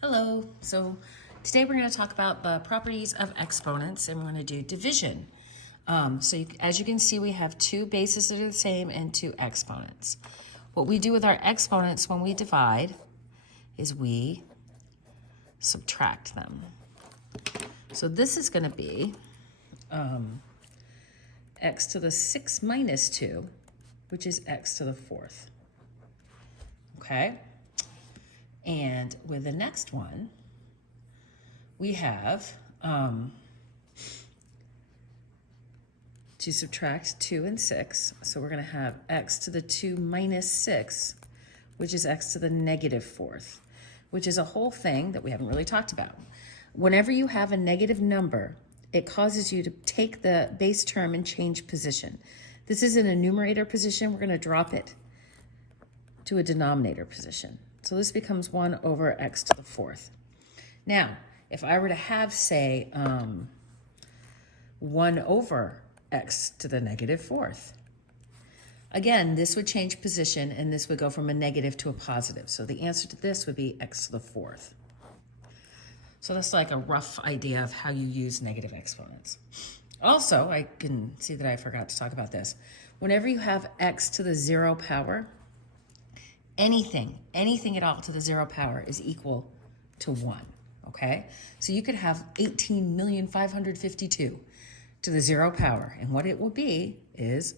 Hello. So today we're going to talk about the properties of exponents, and we're going to do division. As you can see, we have two bases that are the same and two exponents. What we do with our exponents when we divide is we subtract them. So this is going to be x to the 6 minus 2, which is x to the 4th. Okay? And with the next one, we have to subtract 2 and 6. So we're going to have x to the 2 minus 6, which is x to the negative 4th, which is a whole thing that we haven't really talked about. Whenever you have a negative number, it causes you to take the base term and change position. This is in a numerator position. We're going to drop it to a denominator position. So this becomes 1 over x to the 4th. Now, if I were to have, say, 1 over x to the negative 4th, again, this would change position, and this would go from a negative to a positive. So the answer to this would be x to the 4th. So that's like a rough idea of how you use negative exponents. Also, I can see that I forgot to talk about this. Whenever you have x to the 0 power, anything at all to the 0 power is equal to 1, okay? So you could have 18,552,000 to the 0 power, and what it will be is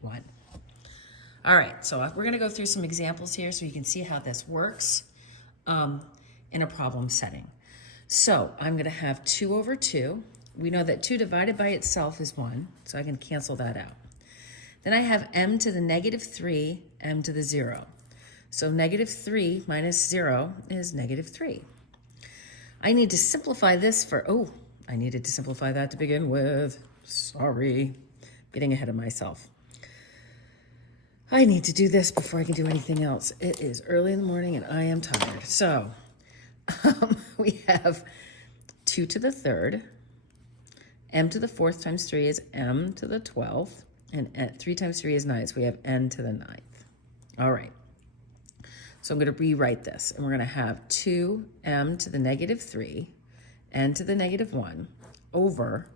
1. All right, so we're gonna go through some examples here so you can see how this works in a problem setting. So I'm gonna have 2 over 2. We know that 2 divided by itself is 1, so I can cancel that out. Then I have m to the negative 3, m to the 0. So negative 3 minus 0 is negative 3. I need to simplify this I needed to simplify that to begin with. Sorry, getting ahead of myself. I need to do this before I can do anything else. It is early in the morning and I am tired. So we have 2 to the 3rd. M to the 4th times 3 is m to the 12th. And 3 times 3 is 9, so we have n to the 9th. All right. So I'm going to rewrite this, and we're going to have 2m to the negative 3, n to the negative 1, over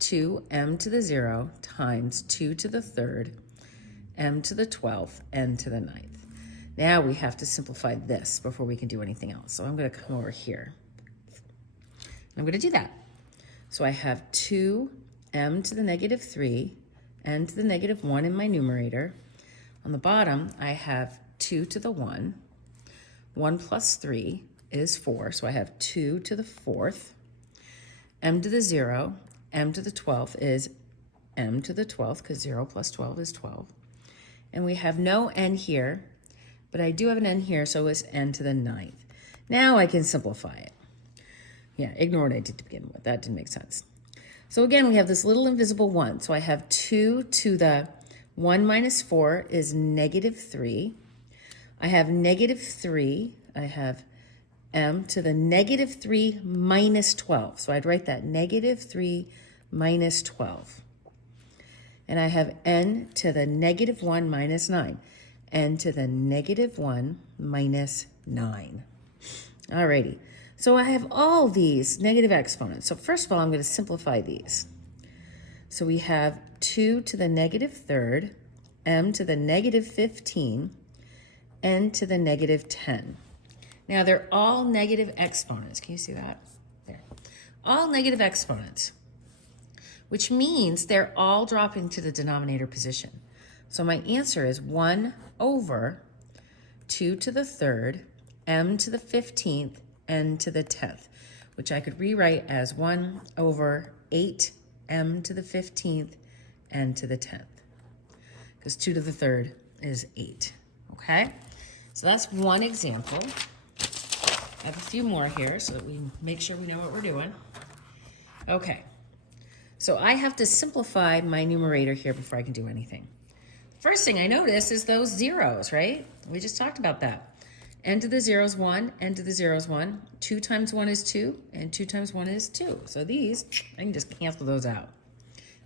2m to the 0 times 2 to the 3rd, m to the 12th, n to the 9th. Now we have to simplify this before we can do anything else. So I'm going to come over here. I'm going to do that. So I have 2m to the negative 3, n to the negative 1 in my numerator. On the bottom, I have 2 to the 1. 1 plus 3 is 4, so I have 2 to the 4th. M to the 0, m to the 12th is m to the 12th, because 0 plus 12 is 12. And we have no n here, but I do have an n here, so it's n to the 9th. Now I can simplify it. Yeah, ignore what I did to begin with. That didn't make sense. So again, we have this little invisible 1. So I have 2 to the 1 minus 4 is negative 3. I have negative 3. I have m to the negative 3 minus 12. So I'd write that negative 3 minus 12. And I have n to the negative 1 minus 9. N to the negative 1 minus 9. All righty. So I have all these negative exponents. So first of all, I'm going to simplify these. So we have 2 to the negative 3rd, m to the negative 15, n to the negative 10. Now they're all negative exponents. Can you see that? There. All negative exponents, which means they're all dropping to the denominator position. So my answer is 1 over 2 to the 3rd, m to the 15th, n to the 10th, which I could rewrite as 1 over 8 m to the 15th, n to the 10th, because 2 to the 3rd is 8, okay? So that's one example. I have a few more here so that we make sure we know what we're doing. Okay, so I have to simplify my numerator here before I can do anything. First thing I notice is those zeros, right? We just talked about that. N to the 0 is 1, n to the 0 is 1. 2 times 1 is 2, and 2 times 1 is 2. So these, I can just cancel those out.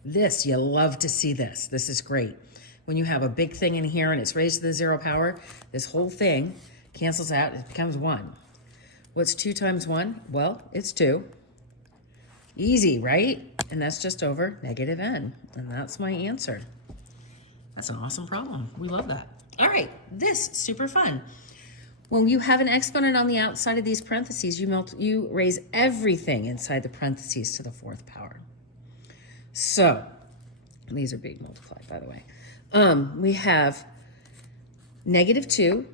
This, you love to see this. This is great. When you have a big thing in here and it's raised to the 0 power, this whole thing cancels out, it becomes 1. What's 2 times 1? Well, it's 2. Easy, right? And that's just over negative n. And that's my answer. That's an awesome problem. We love that. All right, this, super fun. When you have an exponent on the outside of these parentheses, you raise everything inside the parentheses to the 4th power. So, these are being multiplied, by the way. We have negative 2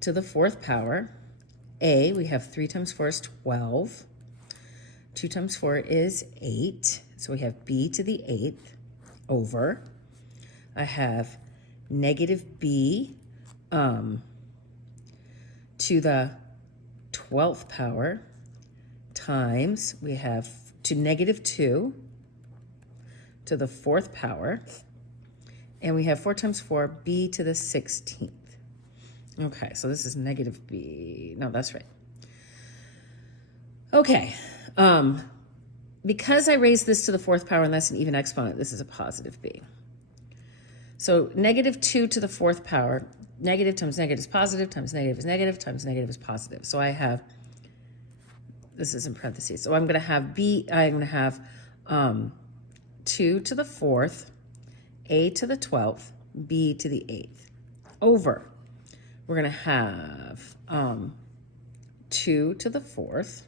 to the 4th power. We have 3 times 4 is 12. 2 times 4 is 8. So we have b to the 8th over. I have negative b to the 12th power times, we have to negative 2 to the 4th power. And we have 4 times 4, b to the 16th. Okay, so this is negative b. No, that's right. Okay, because I raised this to the 4th power and that's an even exponent, this is a positive b. So negative 2 to the 4th power, negative times negative is positive, times negative is negative, times negative is positive. So I have, this is in parentheses, so I'm going to have I'm going to have 2 to the 4th, a to the 12th, b to the 8th, over. We're going to have 2 to the 4th,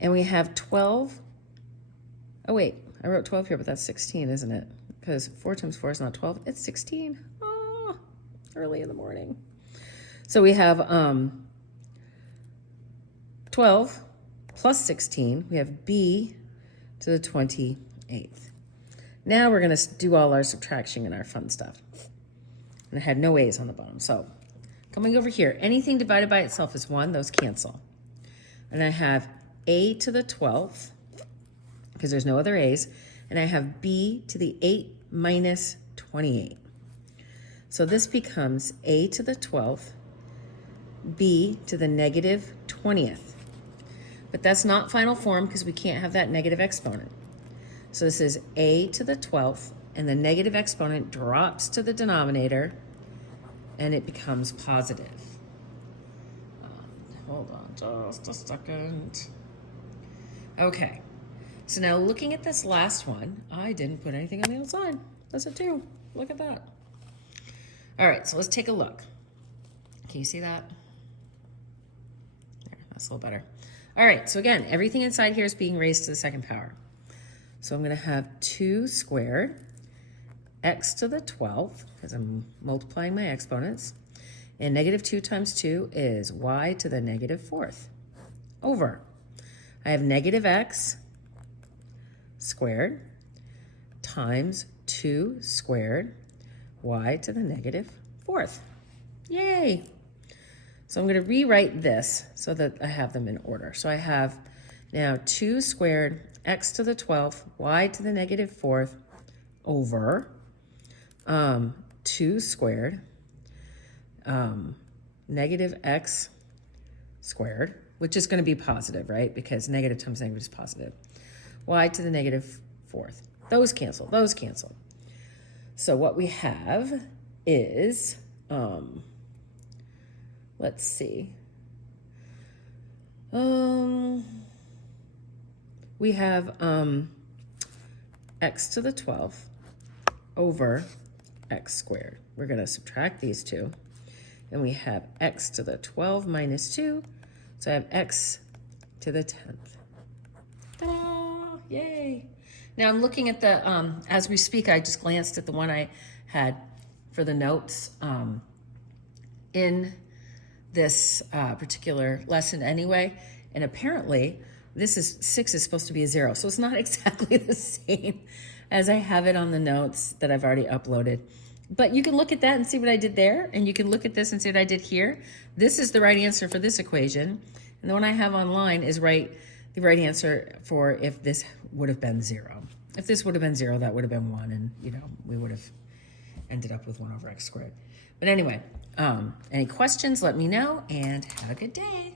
and we have 12. Oh, wait, I wrote 12 here, but that's 16, isn't it? Because 4 times 4 is not 12, it's 16. Oh, early in the morning. So we have 12 plus 16. We have b to the 28th. Now we're going to do all our subtraction and our fun stuff. And I had no a's on the bottom. So coming over here, anything divided by itself is 1. Those cancel. And I have a to the 12th, because there's no other a's. And I have b to the 8 minus 28. So this becomes a to the 12th, b to the negative 20th. But that's not final form because we can't have that negative exponent. So this is a to the 12th, and the negative exponent drops to the denominator, and it becomes positive. Hold on just a second. Okay. So now looking at this last one, I didn't put anything on the outside. That's a 2. Look at that. All right, so let's take a look. Can you see that? There, that's a little better. All right, so again, everything inside here is being raised to the 2nd power. So I'm going to have 2 squared x to the 12th, because I'm multiplying my exponents. And negative 2 times 2 is y to the negative 4th, over. I have negative x squared times 2 squared y to the negative 4th. Yay! So I'm going to rewrite this so that I have them in order. So I have now 2 squared x to the 12th y to the negative 4th over 2 squared negative x squared, which is going to be positive, right? Because negative times negative is positive. Y to the negative 4th. Those cancel. Those cancel. So what we have is, let's see. We have x to the 12th over x squared. We're going to subtract these two. And we have x to the 12 minus 2. So I have x to the 10th. Ta-da! Yay! Now I'm looking at the, as we speak, I just glanced at the one I had for the notes in this particular lesson anyway. And apparently, this is 6 is supposed to be a 0. So it's not exactly the same as I have it on the notes that I've already uploaded. But you can look at that and see what I did there. And you can look at this and see what I did here. This is the right answer for this equation. And the one I have online is the right answer for if this would have been 0. If this would have been 0, that would have been 1. And, you know, we would have ended up with 1 over x squared. But anyway, any questions, let me know. And have a good day.